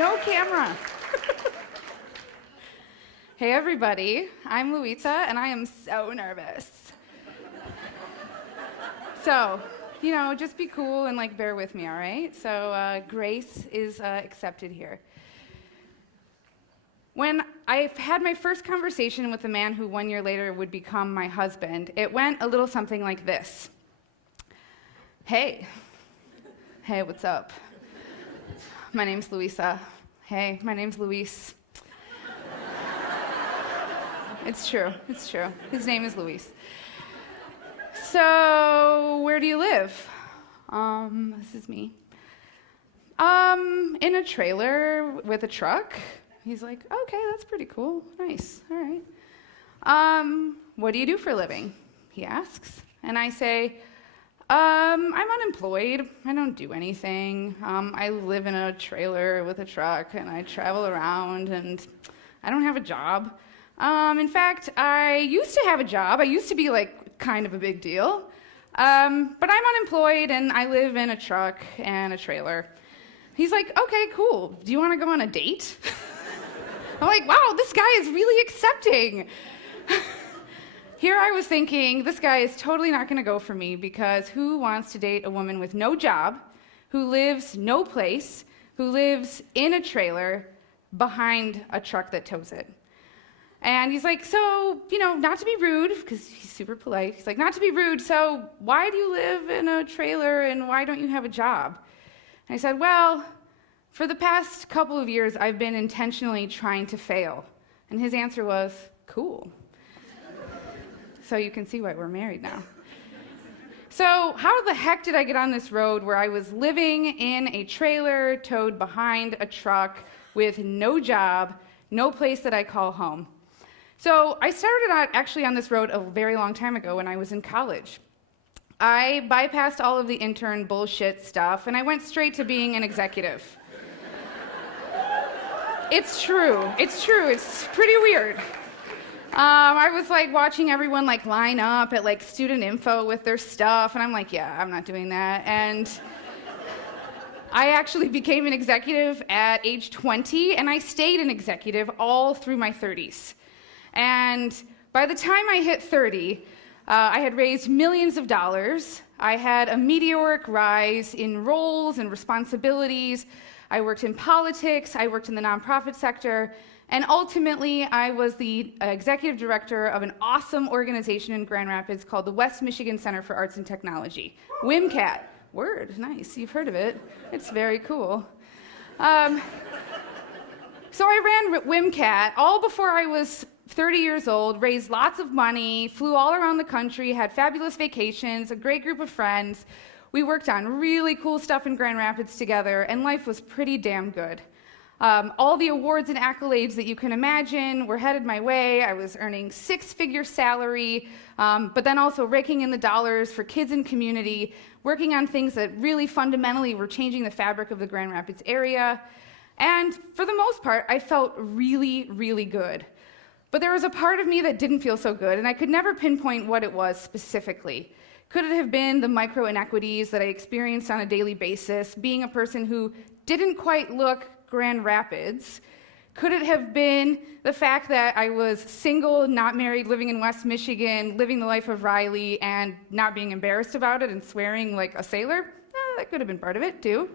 No camera. Hey everybody, I'm Luisa and I am so nervous. So, just be cool and bear with me, all right? So grace is accepted here. When I had my first conversation with the man who 1 year later would become my husband, it went a little something like this. Hey, what's up? My name's Luisa. Hey, my name's Luis. It's true. His name is Luis. So, where do you live? This is me. In a trailer with a truck. He's like, okay, that's pretty cool. Nice, all right. What do you do for a living? He asks. And I say, I'm unemployed. I don't do anything. I live in a trailer with a truck, and I travel around, and I don't have a job. In fact, I used to have a job. I used to be kind of a big deal. But I'm unemployed, and I live in a truck and a trailer. He's like, okay, cool. Do you want to go on a date? I'm like, wow, this guy is really accepting. Here I was thinking, this guy is totally not going to go for me, because who wants to date a woman with no job, who lives no place, who lives in a trailer behind a truck that tows it? And he's like, so, not to be rude, because he's super polite. He's like, not to be rude, so why do you live in a trailer and why don't you have a job? And I said, well, for the past couple of years, I've been intentionally trying to fail. And his answer was, cool. So you can see why we're married now. So how the heck did I get on this road where I was living in a trailer towed behind a truck with no job, no place that I call home? So I started out actually on this road a very long time ago when I was in college. I bypassed all of the intern bullshit stuff and I went straight to being an executive. It's true, it's pretty weird. I was watching everyone line up at student info with their stuff, and I'm like, yeah, I'm not doing that. And I actually became an executive at age 20, and I stayed an executive all through my 30s. And by the time I hit 30, I had raised millions of dollars. I had a meteoric rise in roles and responsibilities. I worked in politics, I worked in the nonprofit sector, and ultimately I was the executive director of an awesome organization in Grand Rapids called the West Michigan Center for Arts and Technology. WMCAT. Word, nice, you've heard of it. It's very cool. So I ran WMCAT all before I was 30 years old, raised lots of money, flew all around the country, had fabulous vacations, a great group of friends. We worked on really cool stuff in Grand Rapids together, and life was pretty damn good. All the awards and accolades that you can imagine were headed my way. I was earning six-figure salary, but then also raking in the dollars for kids and community, working on things that really fundamentally were changing the fabric of the Grand Rapids area. And for the most part, I felt really, really good. But there was a part of me that didn't feel so good, and I could never pinpoint what it was specifically. Could it have been the micro inequities that I experienced on a daily basis, being a person who didn't quite look Grand Rapids? Could it have been the fact that I was single, not married, living in West Michigan, living the life of Riley, and not being embarrassed about it and swearing like a sailor? That could have been part of it, too.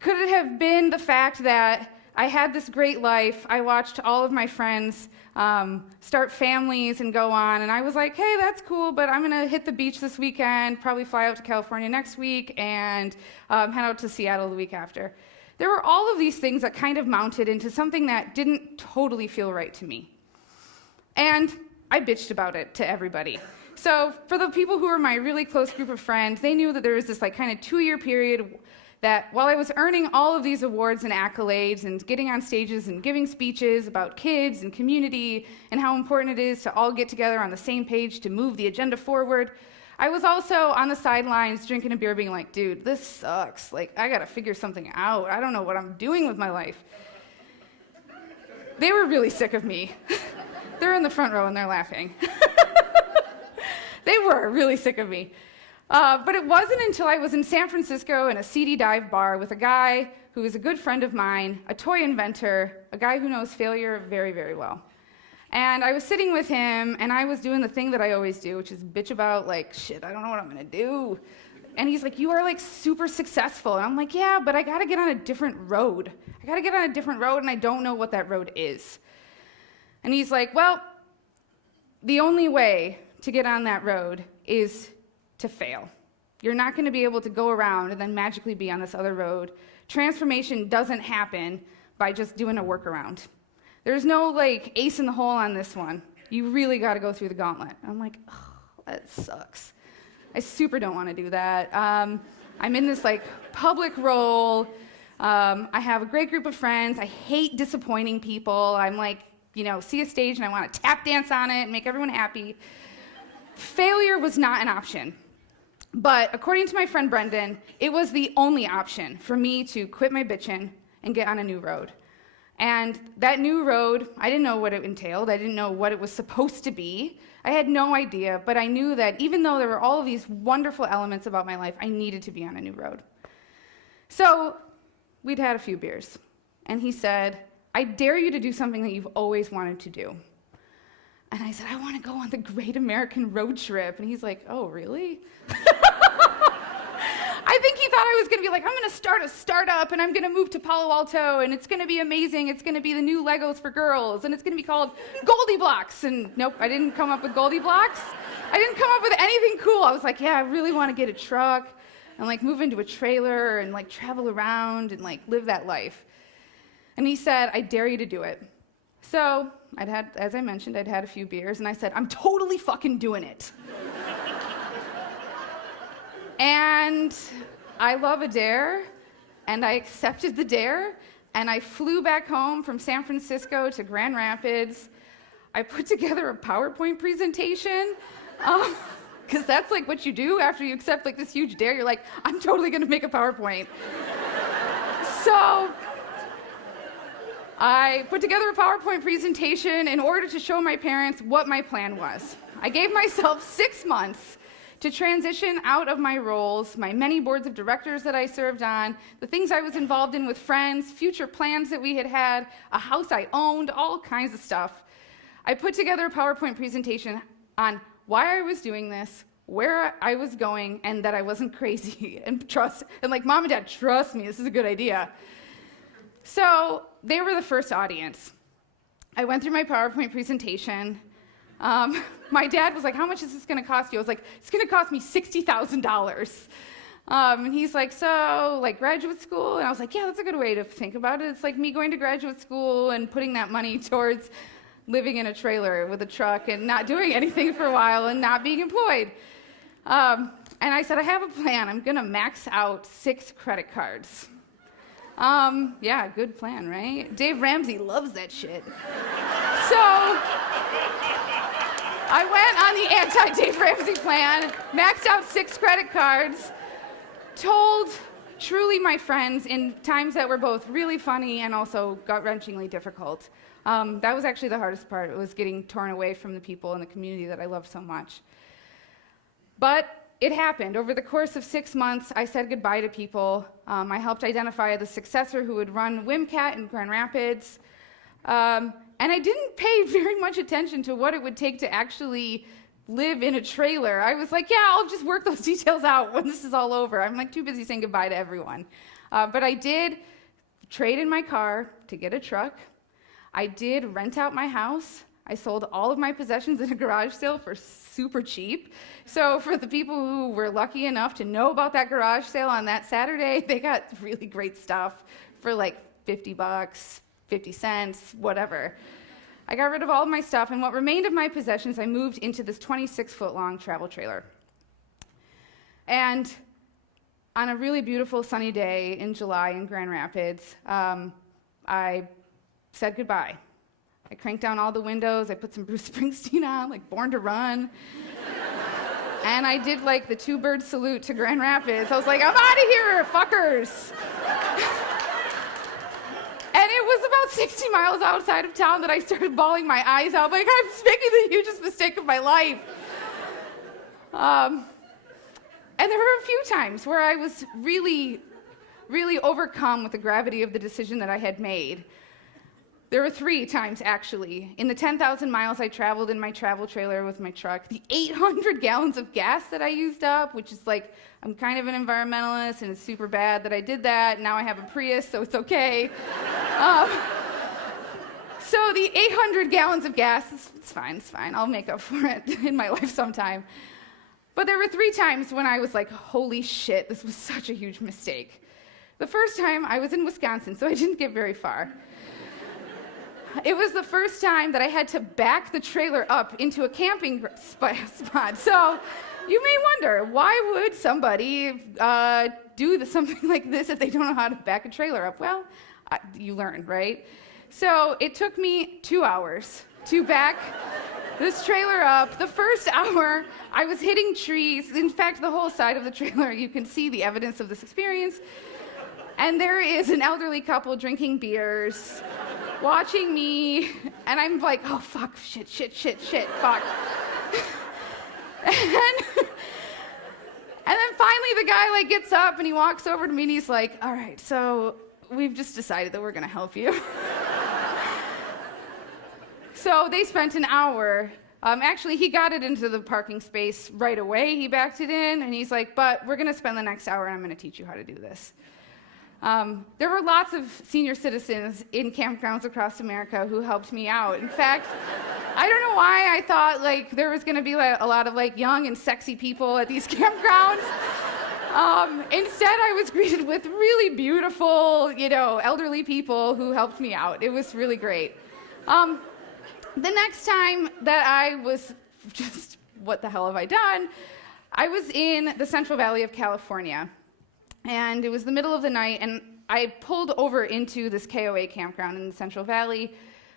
Could it have been the fact that I had this great life, I watched all of my friends start families and go on, and I was like, hey, that's cool, but I'm gonna hit the beach this weekend, probably fly out to California next week, and head out to Seattle the week after. There were all of these things that kind of mounted into something that didn't totally feel right to me. And I bitched about it to everybody. So for the people who were my really close group of friends, they knew that there was this kind of 2-year period that while I was earning all of these awards and accolades and getting on stages and giving speeches about kids and community and how important it is to all get together on the same page to move the agenda forward, I was also on the sidelines drinking a beer being like, dude, this sucks. I gotta figure something out. I don't know what I'm doing with my life. They were really sick of me. They're in the front row and they're laughing. They were really sick of me. But it wasn't until I was in San Francisco in a seedy dive bar with a guy who is a good friend of mine, a toy inventor, a guy who knows failure very, very well. And I was sitting with him, and I was doing the thing that I always do, which is bitch about, like, shit, I don't know what I'm gonna do. And he's like, you are, like, super successful. And I'm like, yeah, but I gotta get on a different road. I gotta get on a different road, and I don't know what that road is. And he's like, well, the only way to get on that road is to fail. You're not gonna be able to go around and then magically be on this other road. Transformation doesn't happen by just doing a workaround. There's no, like, ace in the hole on this one. You really got to go through the gauntlet. I'm like, oh, that sucks. I super don't want to do that. I'm in this, like, public role. I have a great group of friends. I hate disappointing people. I'm like, you know, see a stage and I want to tap dance on it and make everyone happy. Failure was not an option. But according to my friend Brendan, it was the only option for me to quit my bitchin' and get on a new road. And that new road, I didn't know what it entailed. I didn't know what it was supposed to be. I had no idea, but I knew that even though there were all of these wonderful elements about my life, I needed to be on a new road. So we'd had a few beers, and he said, I dare you to do something that you've always wanted to do. And I said, I want to go on the Great American Road Trip. And he's like, oh, really? I think he thought I was going to be like, I'm going to start a startup, and I'm going to move to Palo Alto, and it's going to be amazing. It's going to be the new Legos for girls, and it's going to be called Goldie Blocks. And nope, I didn't come up with Goldie Blocks. I didn't come up with anything cool. I was like, yeah, I really want to get a truck and like move into a trailer and like travel around and like live that life. And he said, I dare you to do it. So as I mentioned, I'd had a few beers, and I said, I'm totally fucking doing it. And I love a dare, and I accepted the dare, and I flew back home from San Francisco to Grand Rapids. I put together a PowerPoint presentation, because that's like what you do after you accept like this huge dare. You're like, I'm totally gonna make a PowerPoint. So I put together a PowerPoint presentation in order to show my parents what my plan was. I gave myself 6 months to transition out of my roles, my many boards of directors that I served on, the things I was involved in with friends, future plans that we had had, a house I owned, all kinds of stuff. I put together a PowerPoint presentation on why I was doing this, where I was going, and that I wasn't crazy, and like, Mom and Dad, trust me, this is a good idea. So they were the first audience. I went through my PowerPoint presentation. My dad was like, how much is this gonna cost you? I was like, it's gonna cost me $60,000. And he's like, so, like, graduate school? And I was like, yeah, that's a good way to think about it. It's like me going to graduate school and putting that money towards living in a trailer with a truck and not doing anything for a while and not being employed. And I said, I have a plan. I'm gonna max out 6 credit cards. Yeah, good plan, right? Dave Ramsey loves that shit. So I went on the anti-Dave Ramsey plan, maxed out 6 credit cards, told truly my friends in times that were both really funny and also gut-wrenchingly difficult. That was actually the hardest part. It was getting torn away from the people in the community that I loved so much. But it happened. Over the course of 6 months, I said goodbye to people. I helped identify the successor who would run WMCAT in Grand Rapids. And I didn't pay very much attention to what it would take to actually live in a trailer. I was like, yeah, I'll just work those details out when this is all over. I'm like too busy saying goodbye to everyone. But I did trade in my car to get a truck. I did rent out my house. I sold all of my possessions in a garage sale for super cheap. So for the people who were lucky enough to know about that garage sale on that Saturday, they got really great stuff for like $50, 50 cents, whatever. I got rid of all of my stuff, and what remained of my possessions, I moved into this 26-foot-long travel trailer. And on a really beautiful sunny day in July in Grand Rapids, I said goodbye. I cranked down all the windows, I put some Bruce Springsteen on, like Born to Run. And I did like the 2-bird salute to Grand Rapids. I was like, I'm out of here, fuckers. And it was about 60 miles outside of town that I started bawling my eyes out, like, I'm making the hugest mistake of my life. And then a few times where I was really, really overcome with the gravity of the decision that I had made. There were 3 times, actually. In the 10,000 miles I traveled in my travel trailer with my truck, the 800 gallons of gas that I used up, which is like, I'm kind of an environmentalist, and it's super bad that I did that. Now I have a Prius, so it's okay. So the 800 gallons of gas, it's fine. I'll make up for it in my life sometime. But there were 3 times when I was like, holy shit, this was such a huge mistake. The first time, I was in Wisconsin, so I didn't get very far. It was the first time that I had to back the trailer up into a camping spot. So you may wonder, why would somebody do something like this if they don't know how to back a trailer up? Well, you learn, right? So it took me 2 hours to back this trailer up. The first hour, I was hitting trees. In fact, the whole side of the trailer, you can see the evidence of this experience. And there is an elderly couple drinking beers, watching me, and I'm like, oh, fuck, shit, fuck. And then finally the guy like gets up and he walks over to me and he's like, all right, so we've just decided that we're gonna help you. So they spent an hour. Actually, he got it into the parking space right away. He backed it in, and he's like, but we're gonna spend the next hour and I'm gonna teach you how to do this. There were lots of senior citizens in campgrounds across America who helped me out. In fact, I don't know why I thought like there was going to be like, a lot of like young and sexy people at these campgrounds. Instead, I was greeted with really beautiful, elderly people who helped me out. It was really great. The next time that I was just, what the hell have I done? I was in the Central Valley of California. And it was the middle of the night, and I pulled over into this KOA campground in the Central Valley,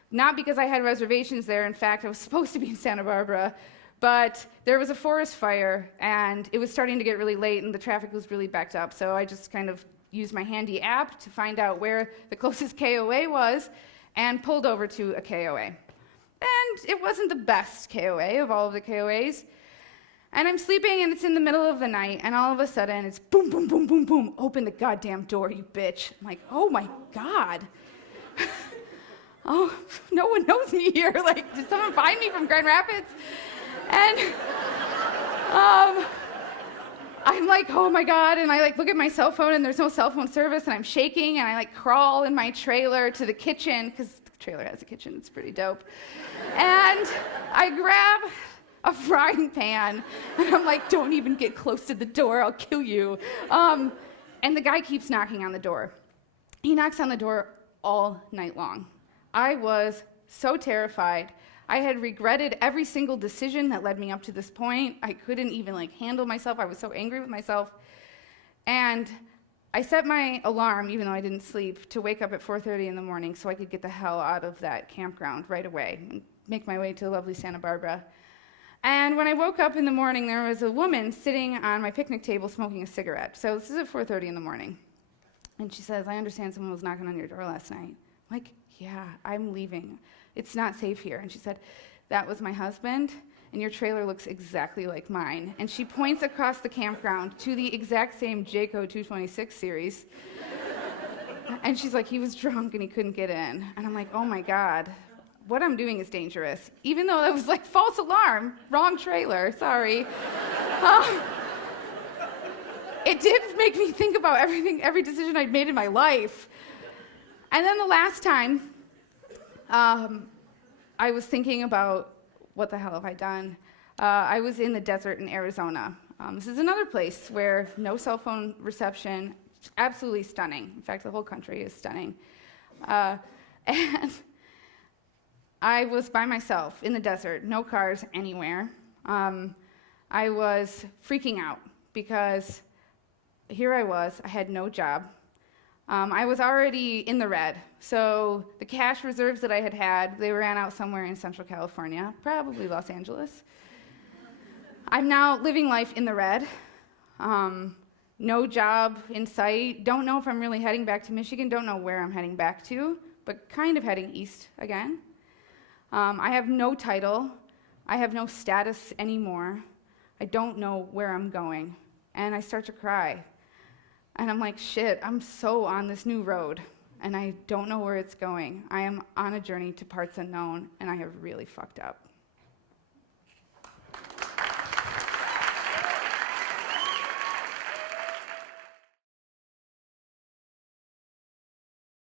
not because I had reservations there. In fact, I was supposed to be in Santa Barbara, but there was a forest fire, and it was starting to get really late, and the traffic was really backed up. So I just kind of used my handy app to find out where the closest KOA was, and pulled over to a KOA. And it wasn't the best KOA of all of the KOAs. And I'm sleeping, and it's in the middle of the night, and all of a sudden, it's boom, boom, boom, boom, boom. Open the goddamn door, you bitch. I'm like, oh my God. Oh, no one knows me here. Like, did someone find me from Grand Rapids? And I'm like, oh my God. And I like look at my cell phone, and there's no cell phone service, and I'm shaking, and I like crawl in my trailer to the kitchen, because the trailer has a kitchen. It's pretty dope. And I grab a frying pan, and I'm like, don't even get close to the door, I'll kill you. And the guy keeps knocking on the door. He knocks on the door all night long. I was so terrified. I had regretted every single decision that led me up to this point. I couldn't even handle myself. I was so angry with myself. And I set my alarm, even though I didn't sleep, to wake up at 4:30 in the morning so I could get the hell out of that campground right away and make my way to lovely Santa Barbara. And when I woke up in the morning, there was a woman sitting on my picnic table smoking a cigarette. So this is at 4:30 in the morning. And she says, I understand someone was knocking on your door last night. I'm like, yeah, I'm leaving. It's not safe here. And she said, that was my husband, and your trailer looks exactly like mine. And she points across the campground to the exact same Jayco 226 series. And she's like, he was drunk and he couldn't get in. And I'm like, oh my God. What I'm doing is dangerous, even though that was like false alarm, wrong trailer, sorry. It did make me think about every decision I'd made in my life. And then the last time, I was thinking about what the hell have I done? I was in the desert in Arizona. This is another place where no cell phone reception, absolutely stunning. In fact, the whole country is stunning. And I was by myself in the desert, no cars anywhere. I was freaking out because here I was, I had no job. I was already in the red, so the cash reserves that I had, they ran out somewhere in Central California, probably Los Angeles. I'm now living life in the red. No job in sight. Don't know if I'm really heading back to Michigan. Don't know where I'm heading back to, but kind of heading east again. I have no title. I have no status anymore. I don't know where I'm going. and I start to cry. And I'm like, shit, I'm so on this new road, and I don't know where it's going. I am on a journey to parts unknown, and I have really fucked up.